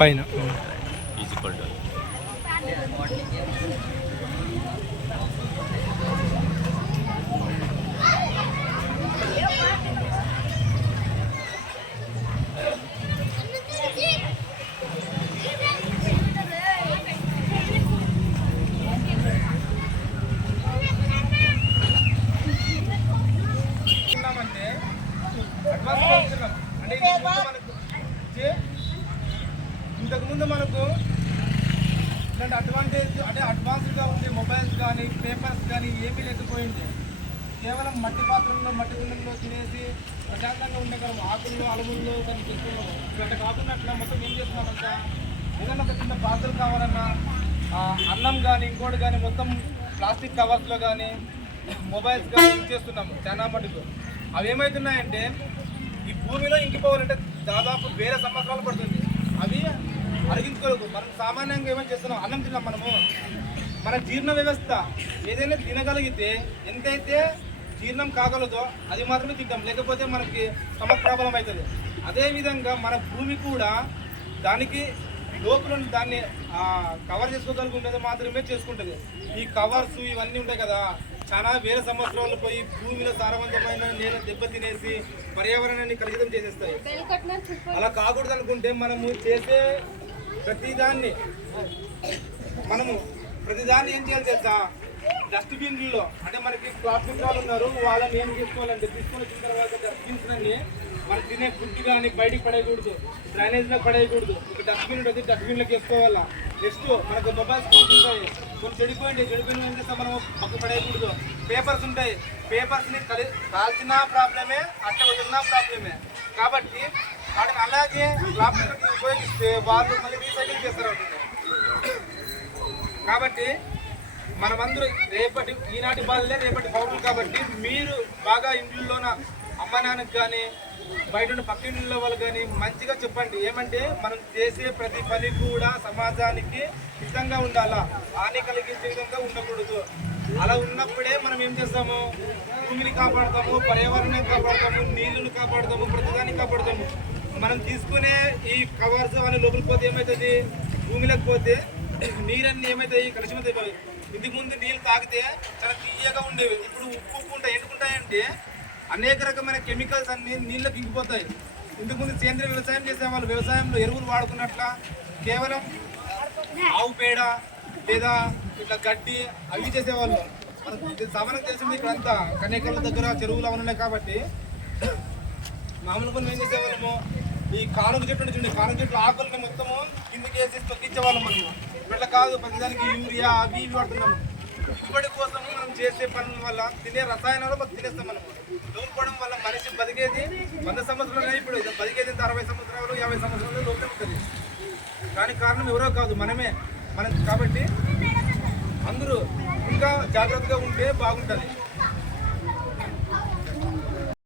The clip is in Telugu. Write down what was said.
పైన ఈక్వల్ టు ఇంతకుముందు మనకు ఇలాంటి అడ్వాన్స్గా ఉండే మొబైల్స్ కానీ పేపర్స్ కానీ ఏమీ లేకపోయింది. కేవలం మట్టి పాత్రల్లో మట్టి కుండల్లో తినేసి ప్రశాంతంగా ఉండగలం. ఆకుల్లో అలుముల్లో కానీ చేసుకున్నాము. ఇట్లా కాకుండా అట్లా మొత్తం ఏం చేస్తున్నామంట, ఏదైనా ఒక చిన్న పాత్రలు కావాలన్నా అన్నం కానీ ఇంకోటి కానీ మొత్తం ప్లాస్టిక్ కవర్స్లో కానీ మొబైల్స్ కానీ యూజ్ చేస్తున్నాము చాలా మటుకు. అవి ఏమవుతున్నాయంటే ఈ భూమిలో ఇంకిపోవాలంటే దాదాపు 1000 సంవత్సరాలు పడుతుంది. అవి అరిగించుకోలేదు. మనం సామాన్యంగా ఏమైనా చేస్తున్నాం, అన్నం తిన్నాం మనము. మన జీర్ణ వ్యవస్థ ఏదైనా తినగలిగితే ఎంతైతే జీర్ణం కాగలదో అది మాత్రమే తింటాం, లేకపోతే మనకి స్టమక్ ప్రాబ్లం అవుతుంది. అదేవిధంగా మన భూమి కూడా దానికి లోపల దాన్ని కవర్ చేసుకోగలిగి ఉండేది మాత్రమే చేసుకుంటుంది. ఈ కవర్స్ ఇవన్నీ ఉంటాయి కదా, చాలా 1000 సంవత్సరాలు పోయి భూమిలో సారవంతమైన నేల దెబ్బతినేసి పర్యావరణాన్ని కలుషితం చేసేస్తాయి. అలా కాకూడదు అనుకుంటే మనము చేసే ప్రతిదాన్ని ఏం చేయాలి తెలుసా, డస్ట్బిన్లో అంటే మనకి ప్లాస్టిక్ వాళ్ళు ఉన్నారు, వాళ్ళని ఏం చేసుకోవాలంటే తీసుకొని వచ్చిన తర్వాత డస్ట్బిన్స్ అన్ని మనం తినే ఫుడ్ కానీ బయటికి పడేయకూడదు, డ్రైనేజ్లో పడేయకూడదు. ఒక డస్ట్బిన్ ఉంటుంది, డస్ట్బిన్లోకి వేసుకోవాలా. నెక్స్ట్ మనకు మొబైల్స్ ఫోన్స్ ఉంటాయి, కొన్ని చెడిపోయిన ఏం చేస్తాం మనం పక్క పడేయకూడదు. పేపర్స్ ఉంటాయి, పేపర్స్ని కాల్చినా ప్రాబ్లమే, అట్ట వదిలినా ప్రాబ్లమే. కాబట్టి వాటిని అలాగే ప్లాస్టిక్ ఉపయోగిస్తే వాళ్ళు మళ్ళీ రీసైకిల్ చేస్తారు. కాబట్టి మనమందరూ ఈనాటి బాధలే రేపటి పౌరులు. కాబట్టి మీరు బాగా ఇంట్లోన అమ్మ నాన్నకు కానీ బయట ఉన్న పక్క ఇంట్లో వాళ్ళు కానీ మంచిగా చెప్పండి. ఏమంటే మనం చేసే ప్రతి పని కూడా సమాజానికి హితంగా ఉండాలా, హాని కలిగించే విధంగా ఉండకూడదు. అలా ఉన్నప్పుడే మనం ఏం చేస్తాము, భూమిని కాపాడుతాము, పర్యావరణాన్ని కాపాడుతాము, నీళ్ళను కాపాడుతాము, ప్రతిదాన్ని కాపాడుతాము. మనం తీసుకునే ఈ కవర్స్ అని లోపలికి పోతే ఏమవుతుంది, భూమిలోకి పోతే నీరన్నీ ఏమవుతాయి, కలుషితమవుతాయి. ఇంటికి ముందు నీళ్ళు తాగితే చాలా తీయగా ఉండేవి, ఇప్పుడు ఉప్పు ఉంటాయి, ఎండుకుంటాయంటే అనేక రకమైన కెమికల్స్ అన్ని నీళ్ళకి ఇంకిపోతాయి. ఇంతకుముందు సేంద్రీయ వ్యవసాయం చేసేవాళ్ళు వ్యవసాయంలో ఎరువులు వాడుకున్నట్ల కేవలం ఆవు పేడ లేదా ఇట్లా గడ్డి అవి చేసేవాళ్ళు. మనకు సామాన్యంగా తెలిసింది ఇక్కడంతా కన్యకల దగ్గర చెరువులు ఉన్నాయి. కాబట్టి మామూలు పనులు ఏం చేసేవాళ్ళము, ఈ కానుక చెట్టు చూడండి, కానుక చెట్టు ఆకుల్ని మొత్తము కిందికి వేసి తొక్కించేవాళ్ళం. మనము ఇట్లా కాదు, ప్రతిదానికి యూరియా అవి ఇవి వాడుతున్నాము. దిగుబడి కోసం మనం చేసే పనుల వల్ల తినే రసాయనాలు మాకు తినేస్తాం. మనము లోపడం వల్ల మనిషి బతికేది 100 సంవత్సరాలు, ఇప్పుడు బతికేది 60 సంవత్సరాలు 50 సంవత్సరాలు లోపే ఉంటుంది. దానికి కారణం ఎవరో కాదు, మనమే. కాబట్టి అందరూ ఇంకా జాగ్రత్తగా ఉంటే బాగుంటుంది.